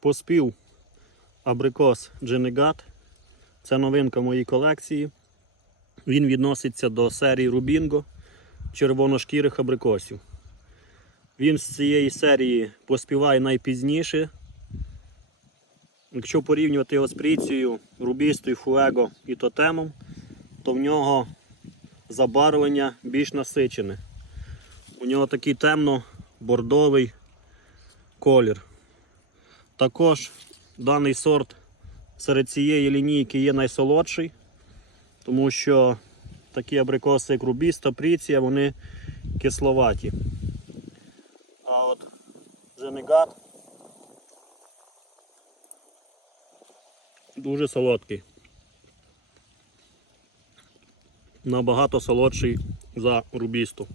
поспів абрикос Дженегат. Це новинка моїй колекції. Він відноситься до серії Рубінго червоношкірих абрикосів. Він з цієї серії поспіває найпізніше. Якщо порівнювати його з пріцією, рубістою, фуего і тотемом, то в нього забарвлення більш насичене. У нього такий темно-бордовий колір. Також даний сорт серед цієї лінійки є найсолодший, тому що такі абрикоси, як рубіста, пріція, вони кисловаті. А от Женегат дуже солодкий. Набагато солодший за рубісту.